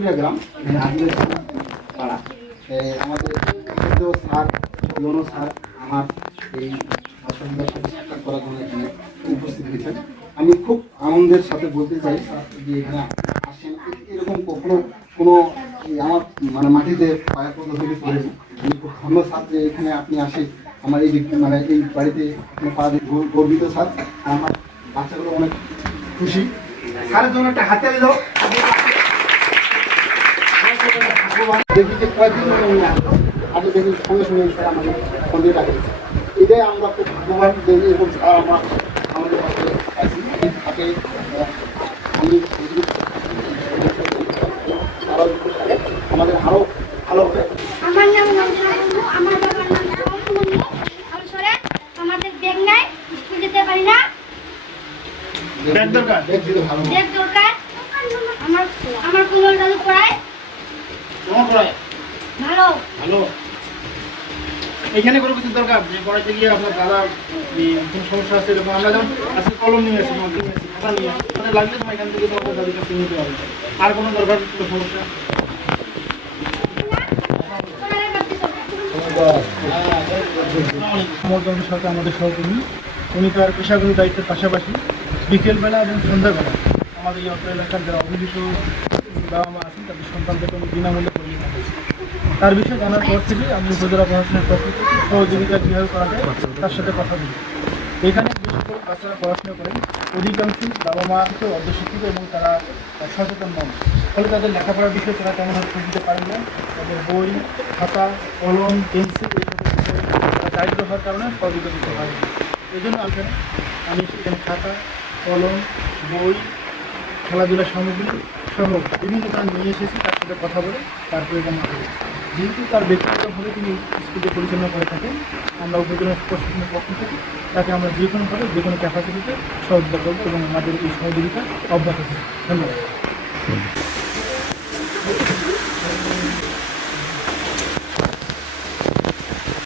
পুকুরিয়া গ্রাম, আদিবাসী পাড়া। আমাদের sir YONO sir আমার এই ভাষণের সাথে সাক্ষাৎ করার জন্য এখানে উপস্থিত হয়েছেন। আমি খুব আনন্দের সাথে বলতে চাই যে এখানে আসেন, এরকম কখনো কোনো আমার মানে মাটিতে পায়ের পদ হয়ে পড়েনি। আমি খুব ধন্য স্যার যে এখানে আপনি আসে আমার এই মানে এই বাড়িতে পা দিয়ে গর্বিত স্যার। আমার বাচ্চাগুলো অনেক খুশি। স্যারের জন্য একটা হাতে দাও। দেখি যে কয়েকদিন আগে দেখি সঙ্গে সঙ্গে স্যার আমাদের সঙ্গে ডাকে। এটাই আমরা খুব ভাগ্যবান যে এরকম স্যার আমাদের পাশে আছি। তাকে আমি আমাদের আরো ভালো হবে। আমার নাম আমার বাবার নাম আমাদের ব্যাগ নাই, স্কুল যেতে পারি না। ব্যাগ দরকার, ব্যাগ দরকার। আমার কোমল দাদু পড়ায় ভালো ভালো। এখানে কোনো কিছু দরকার যে পড়াইতে গিয়ে আপনার দাদা কোনো সমস্যা আছে এরকম, আমরা যেমন আজকে কলম নিয়ে আসি, নদী নিয়ে আসি, খাতা নিয়ে আসি, তাদের লাগলে তোমার এখান থেকে তোমাদের দাদির কাছে নিতে পারবে। আর কোনো দরকার কোনো সমস্যা? সমর্থনের সাথে আমাদের সহকর্মী, উনি তার পেশাগত দায়িত্বের পাশাপাশি বিকেলবেলা এবং সন্ধ্যাবেলা আমাদের এই অত্র এলাকার যারা অভিযোগ বাবা মা আছেন তাদের সন্তানদেরকে আমি বিনামূল্যে পড়িয়ে থাকি। তার বিষয়ে জানার পর থেকে আমি উপজেলা প্রশাসনের পক্ষ থেকে সহযোগিতা কীভাবে করা যায় তার সাথে কথা বলি। এখানে যে সকল বাচ্চারা পড়াশোনা করেন অধিকাংশ বাবা মা অর্ধশিক্ষিত এবং তারা সচেতন নন, ফলে তাদের লেখাপড়ার বিষয়ে তারা তেমনভাবে খোঁজ দিতে পারেন না। তাদের বই, খাতা, কলম, পেন্সিল এই সকল বিষয়ে তারা দারিদ্র হওয়ার কারণে সহযোগিতা দিতে পারেন। এই জন্য আমি সেখানে খাতা, কলম, বই, খেলাধুলার সামগ্রী সহ বিভিন্ন কাজ নিয়ে এসেছি, তার সাথে কথা বলে তারপরে জমা করি। যেহেতু তার ব্যক্তিগতভাবে তিনি স্কুলকে পরিচালনা করে থাকেন, আমরা উপজেলা প্রশাসনের পক্ষ থেকে তাকে আমরা যে কোনোভাবে যে কোনো ক্যাপাসিটিতে সহযোগিতা করবো এবং আমাদের এই সহযোগিতা অব্যাহত থাকবে। ধন্যবাদ।